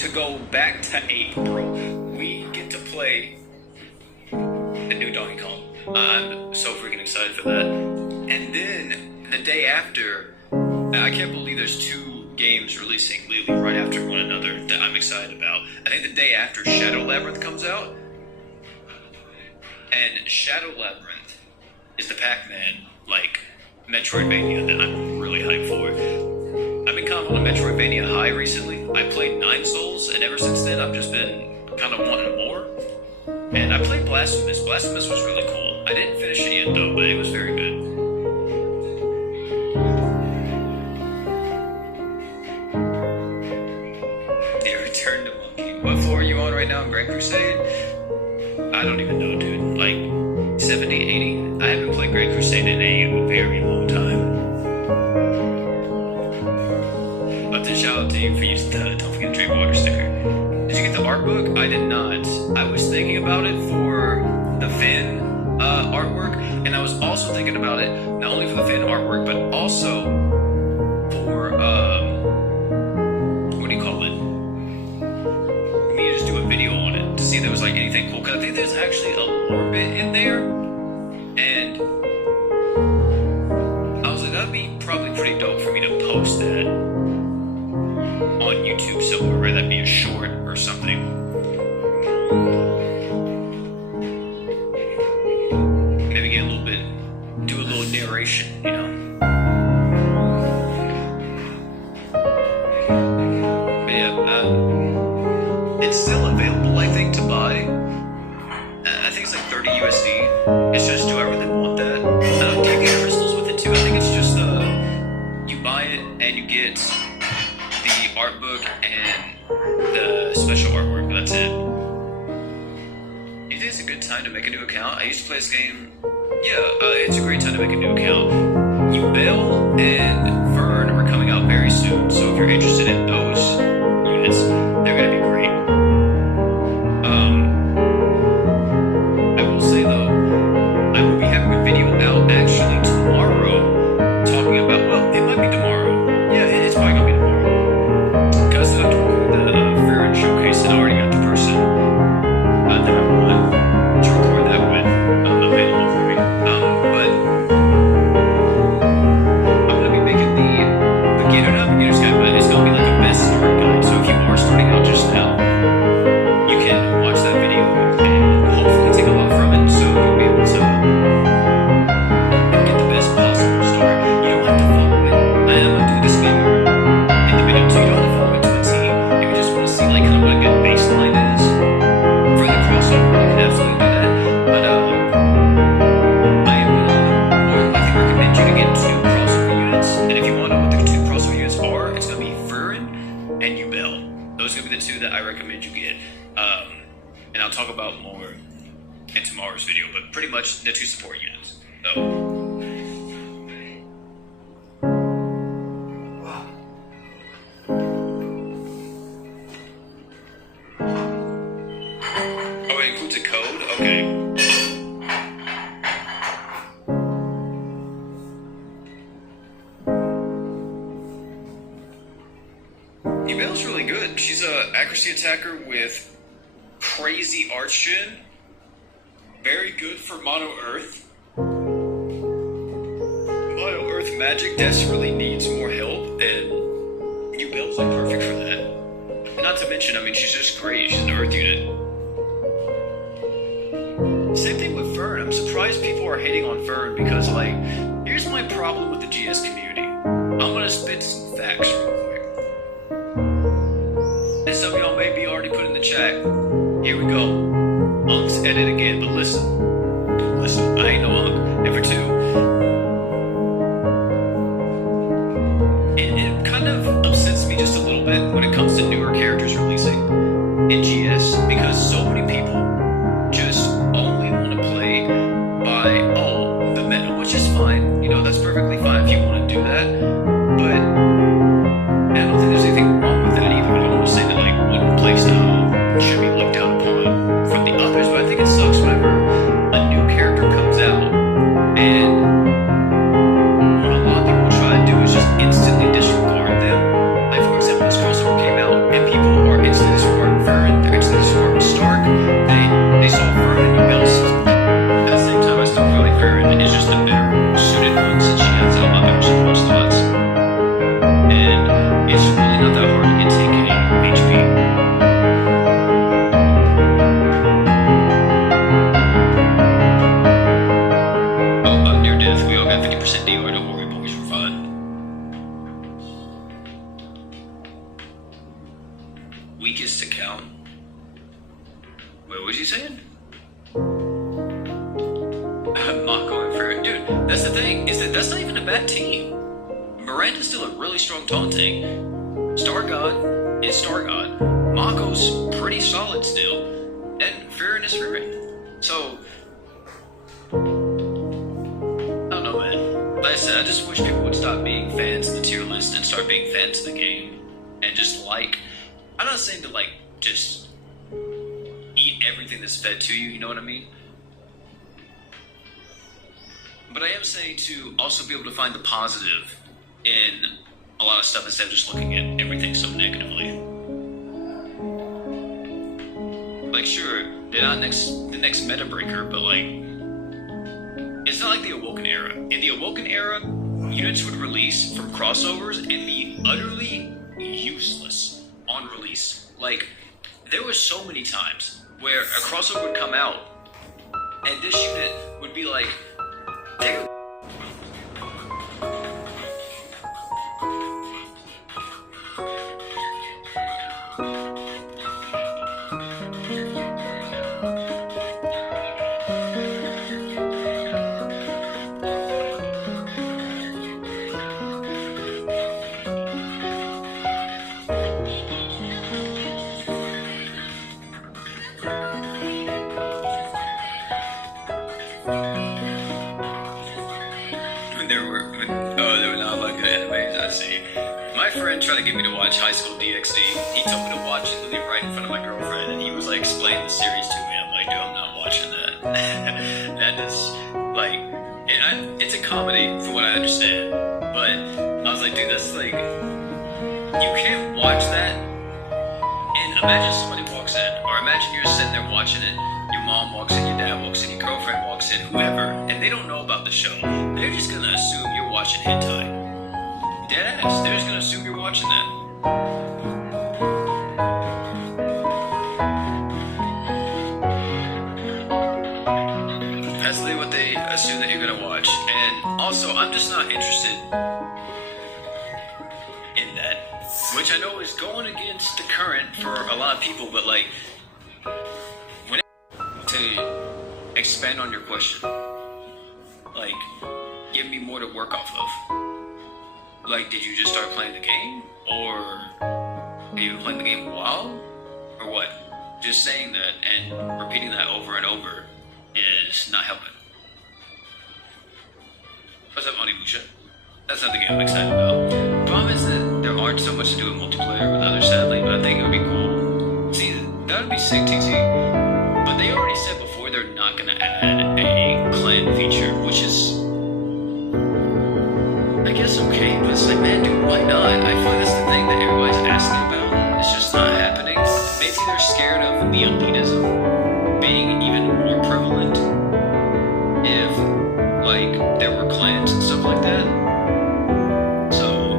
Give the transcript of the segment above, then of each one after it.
to go back to 8, bro. We get to play the new Donkey Kong. I'm so freaking excited for that. And then the day after, I can't believe there's 2 games releasing literally right after one another that I'm excited about. I think the day after Shadow Labyrinth comes out. And Shadow Labyrinth is the Pac-Man, like, Metroidvania that I'm really hyped for. I've been kind of on a Metroidvania high recently. I played 9 Souls, and ever since then I've just been kind of wanting more. And I played Blasphemous. Blasphemous was really cool. I didn't finish it yet though, but it was very good. Yeah, Return to Monkey. What floor are you on right now in Grand Crusade? I don't even know, dude. Like 70, 80? I haven't played Grand Crusade in a very long time. But to shout out to you for using the Don't Forget to Drink Water sticker. Did you get the art book? I did not. I was thinking about it for the Finn artwork, and I was also thinking about it not only for the Finn artwork, but also for what do you call it? We need to just do a video on it to see if there was like anything cool. Because I think there's actually a lore bit in there, and I was like, that'd be probably pretty dope for me to post that on YouTube somewhere, whether that be a short or something. Maybe get a little bit, do a little narration, you know. But yeah, it's still available, I think, to buy. I think it's like 30 USD. It's just, do I really want that? Do you get crystals with it too? I think it's just you buy it and you get the art book and the special artwork. That's it. You think it's a good time to make a new account? I used to play this game. Yeah, it's a great time to make a new account. Dumbell and Vern are coming out very soon, so if you're interested in those units, they're gonna be great. I will say though, I will be having a video out actually tomorrow talking about, well, it might be tomorrow. Yeah, it's probably gonna be tomorrow. Because the Farron showcase, and I already got the person that I want to record that with available for me. But I'm going to be making the beginner, not beginner's guide, but it's going to be like a best start guide. So if you are starting out just now, you can watch that video and hopefully take a lot from it, so you'll be able to get the best possible start. You don't have to follow it. I am going to do a disclaimer in the video, so you don't have to follow it to a T. If you just want to see like kind of what a good baseline is for the crossover, you can absolutely do that. But I am going to more than likely recommend you to get 2 crossover units. And if you want to know what the 2 crossover units are, it's going to be Furin and Dumbell. Those are going to be the 2 that I recommend you get. And I'll talk about more in tomorrow's video, but pretty much the 2 support units. So. Oh, it includes a code? Okay. Dumbell's really good. She's an accuracy attacker with crazy arch gen. Very good for Mono Earth. Mono Earth magic desperately needs more help, and Dumbell's like perfect for that. Not to mention, I mean, she's just great. She's an Earth unit. Same thing with Fern. I'm surprised people are hating on Fern because, like, here's my problem with the GS community. I'm gonna spit some facts real quick. And some of y'all may be already put in the chat. Here we go. Unc's edit again, but listen. Listen, I ain't no Unk. Number 2. It kind of upsets me just a little bit when it comes to newer characters releasing in GS, because so many people just only want to play by, the meta, which is fine. You know, that's perfectly fine if you want to do that. But I don't think there's anything wrong with that either. I don't want to say that, like, one playstyle should be looked down upon from the others, but I think it sucks whenever a new character comes out and weakest to count. Wait, what was you saying? Mako and Fury. Dude, that's the thing, is that that's not even a bad team. Miranda's still a really strong taunting. Star God is Star God. Mako's pretty solid still. And Furin is Furin. So, I don't know, man. Like I said, I just wish people would stop being fans of the tier list and start being fans of the game. And just like, I'm not saying to like, just eat everything that's fed to you, you know what I mean? But I am saying to also be able to find the positive in a lot of stuff instead of just looking at everything so negatively. Like, sure, they're not the next meta breaker, but like, it's not like the Awoken era. In the Awoken era, units would release from crossovers and be utterly useless on release. Like, there were so many times where a crossover would come out and this unit would be like, damn. Tried to get me to watch High School DxD. He told me to watch it literally right in front of my girlfriend, and he was like explaining the series to me. I'm like, dude, I'm not watching that. That is like, it's a comedy from what I understand, but I was like, dude, that's like, you can't watch that and imagine somebody walks in, or imagine you're sitting there watching it. Your mom walks in, your dad walks in, your girlfriend walks in, whoever, and they don't know about the show. They're just gonna assume you're watching hentai. Deadass. They're just gonna assume you're watching that. That's literally what they assume that you're gonna watch. And also, I'm just not interested in that. Which I know is going against the current for a lot of people, but like, when to expand on your question, like, give me more to work off of. Like, did you just start playing the game? Or have you been playing the game a while? Or what? Just saying that and repeating that over and over is not helping. What's up, Onimusha? That's not the game I'm excited about. The problem is that there aren't so much to do in multiplayer with others, sadly, but I think it would be cool. See, that would be sick, TT. But they already said before they're not going to add a clan feature, which is, I guess, okay, but it's like, man, dude, why not? I feel like that's the thing that everybody's asking about. It's just not happening. Maybe they're scared of the elitism being even more prevalent if, like, there were clans and stuff like that. So,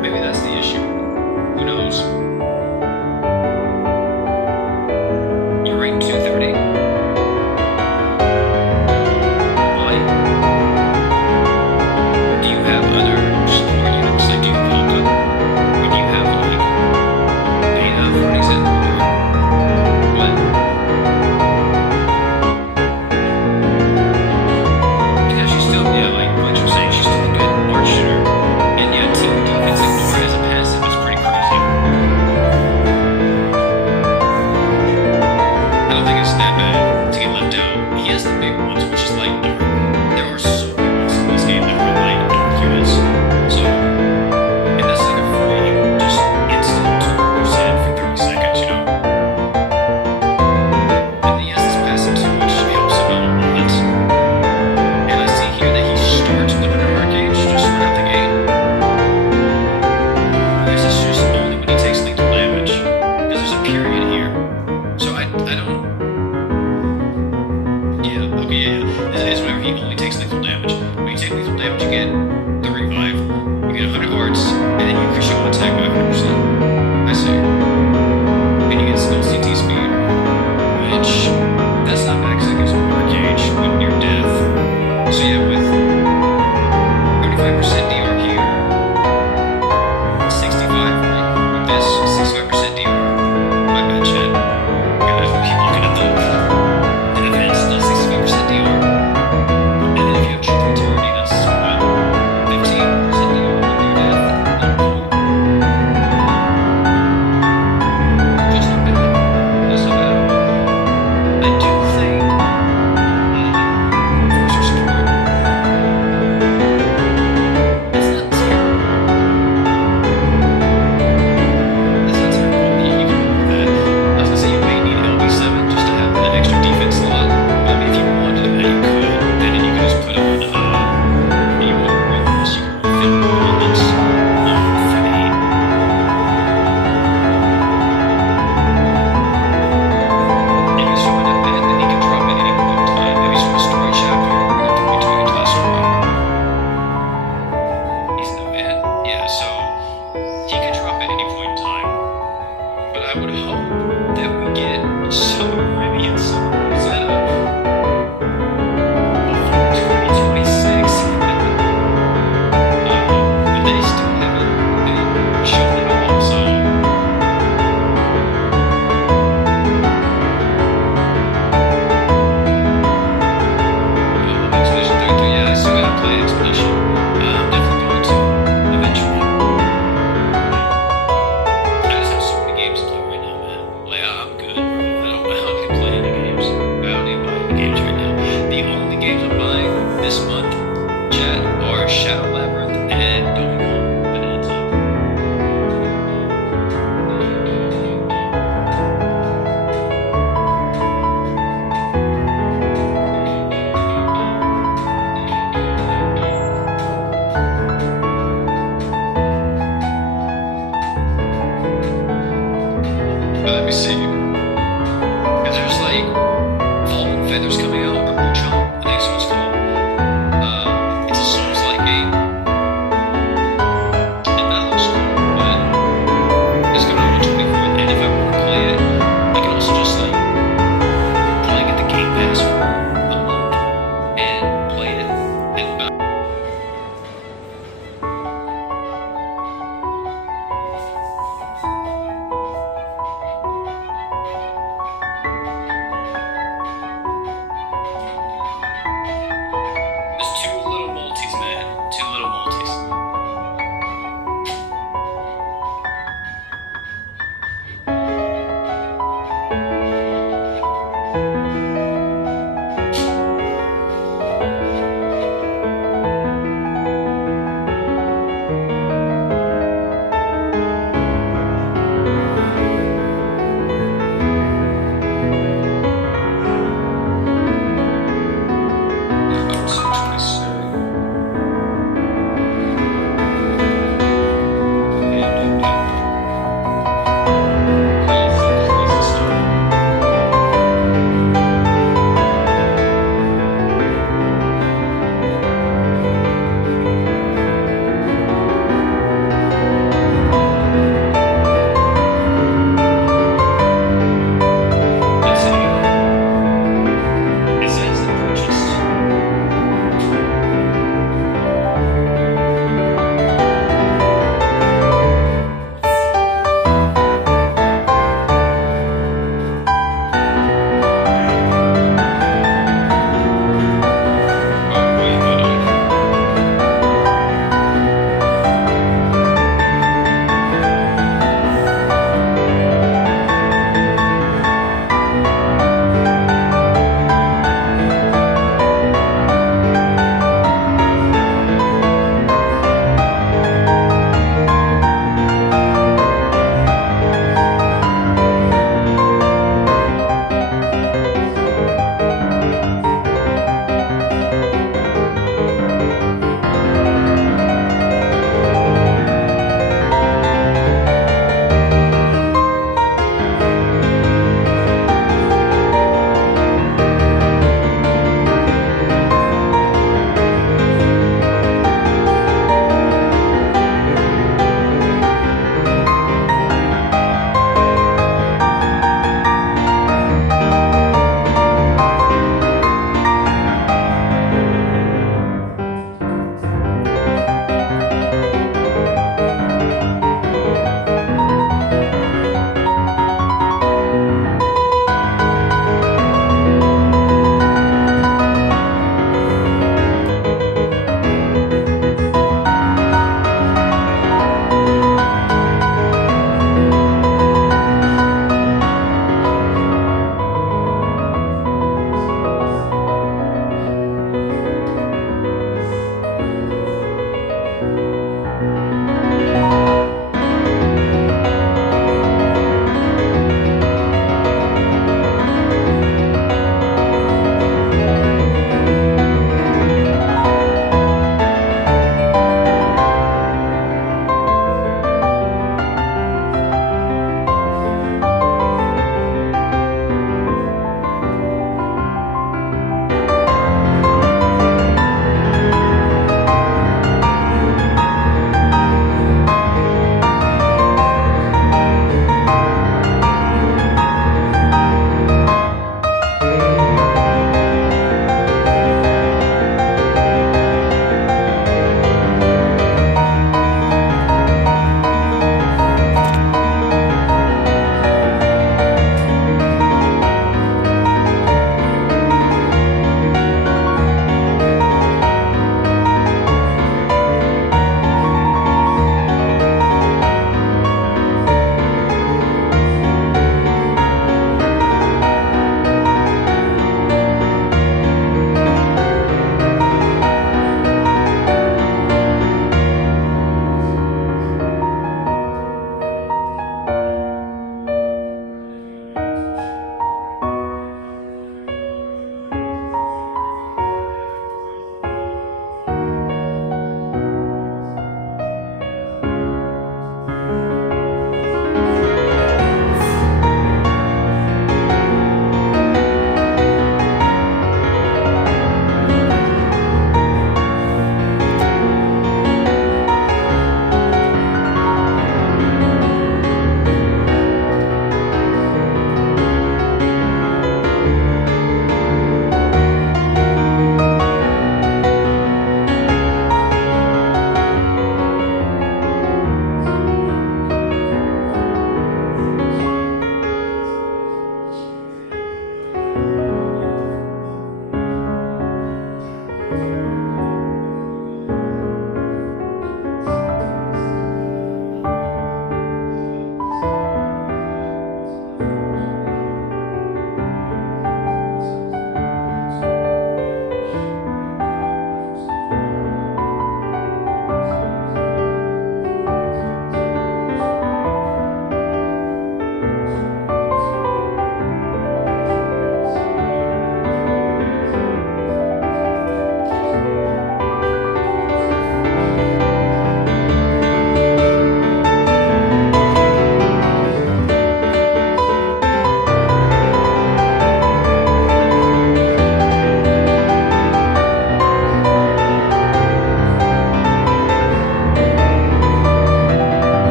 maybe that's the issue. Who knows? You're ranked 230? What?